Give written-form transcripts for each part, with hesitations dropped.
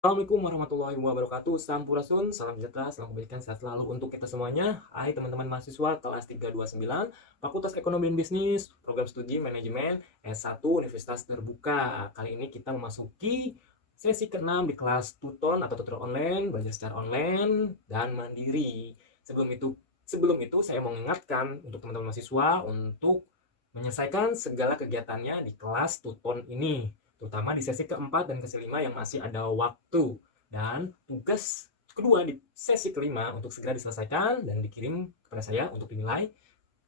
Assalamualaikum warahmatullahi wabarakatuh. Sampurasun, salam sejahtera, salam kebaikan, sehat selalu untuk kita semuanya. Hai teman-teman mahasiswa kelas 329, Fakultas Ekonomi dan Bisnis, Program Studi Manajemen S1 Universitas Terbuka. Kali ini kita memasuki sesi ke-6 di kelas Tuton atau tutor online, belajar secara online dan mandiri. Sebelum itu saya mau mengingatkan untuk teman-teman mahasiswa untuk menyelesaikan segala kegiatannya di kelas Tuton ini, terutama di sesi keempat dan kelima yang masih ada waktu. Dan tugas kedua di sesi kelima untuk segera diselesaikan dan dikirim kepada saya untuk dinilai.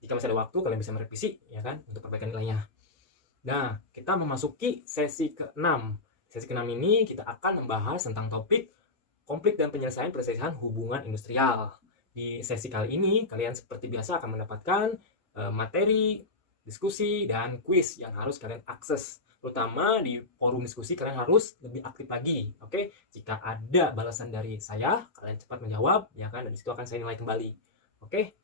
Jika masih ada waktu, kalian bisa merevisi, ya kan, untuk perbaikan nilainya. Nah, kita memasuki sesi ke-6. Sesi ke-6 ini kita akan membahas tentang topik konflik dan penyelesaian perselisihan hubungan industrial. Di sesi kali ini, kalian seperti biasa akan mendapatkan materi, diskusi, dan kuis yang harus kalian akses. Terutama di forum diskusi kalian harus lebih aktif lagi. Oke, jika ada balasan dari saya, kalian cepat menjawab, ya kan? Dan disitu akan saya nilai kembali. Oke,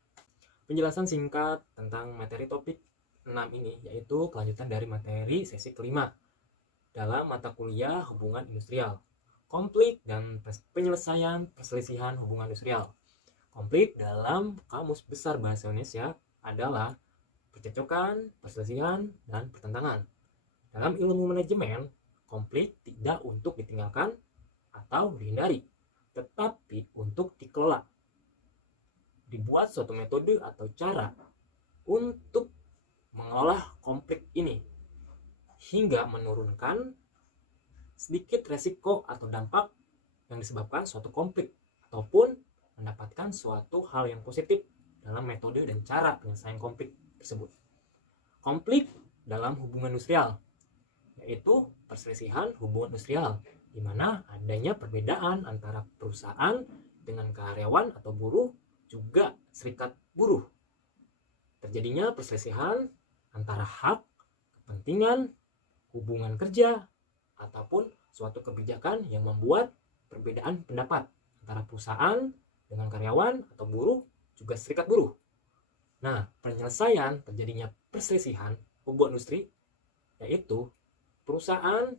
penjelasan singkat tentang materi topik 6 ini, yaitu kelanjutan dari materi sesi kelima dalam mata kuliah hubungan industrial. Konflik dan penyelesaian perselisihan hubungan industrial. Konflik dalam Kamus Besar Bahasa Indonesia adalah percekcokan, perselisihan, dan pertentangan. Dalam ilmu manajemen, konflik tidak untuk ditinggalkan atau dihindari, tetapi untuk dikelola. Dibuat suatu metode atau cara untuk mengolah konflik ini hingga menurunkan sedikit resiko atau dampak yang disebabkan suatu konflik ataupun mendapatkan suatu hal yang positif dalam metode dan cara penyelesaian konflik tersebut. Konflik dalam hubungan industrial yaitu perselisihan hubungan industrial, di mana adanya perbedaan antara perusahaan dengan karyawan atau buruh, juga serikat buruh. Terjadinya perselisihan antara hak, kepentingan, hubungan kerja, ataupun suatu kebijakan yang membuat perbedaan pendapat antara perusahaan dengan karyawan atau buruh, juga serikat buruh. Nah, penyelesaian terjadinya perselisihan hubungan industri yaitu perusahaan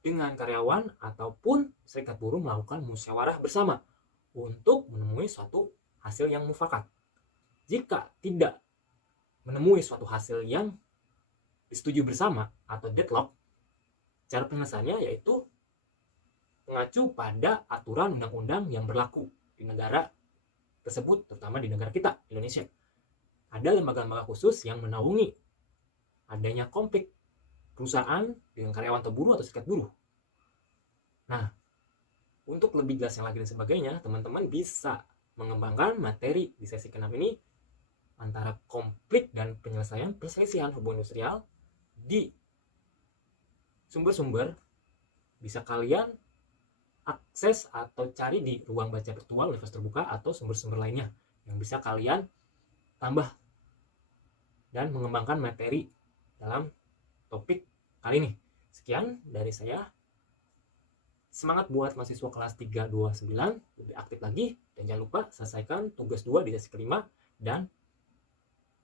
dengan karyawan ataupun serikat buruh melakukan musyawarah bersama untuk menemui suatu hasil yang mufakat. Jika tidak menemui suatu hasil yang disetujui bersama atau deadlock, cara penyelesaiannya yaitu mengacu pada aturan undang-undang yang berlaku di negara tersebut, terutama di negara kita, Indonesia. Ada lembaga-lembaga khusus yang menaungi adanya konflik perusahaan dengan karyawan atau buruh atau serikat buruh. Nah, untuk lebih jelas yang lagi dan sebagainya, teman-teman bisa mengembangkan materi di sesi ke-6 ini antara konflik dan penyelesaian perselisihan hubungan industrial di sumber-sumber bisa kalian akses atau cari di ruang baca virtual Universitas Terbuka atau sumber-sumber lainnya yang bisa kalian tambah dan mengembangkan materi dalam topik kali ini. Sekian dari saya. Semangat buat mahasiswa kelas 329, lebih aktif lagi, dan jangan lupa selesaikan tugas 2 di sesi kelima dan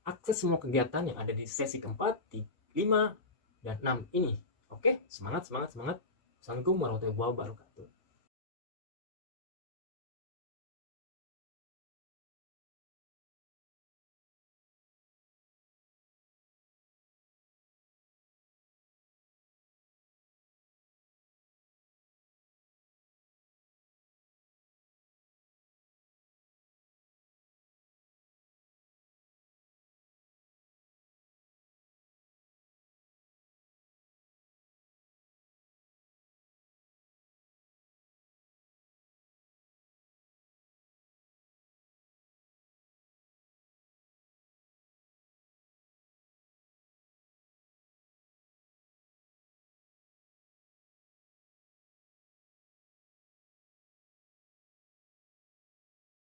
akses semua kegiatan yang ada di sesi keempat, di 5 dan 6 ini. Oke, semangat, semangat, semangat. Assalamualaikum warahmatullahi wabarakatuh.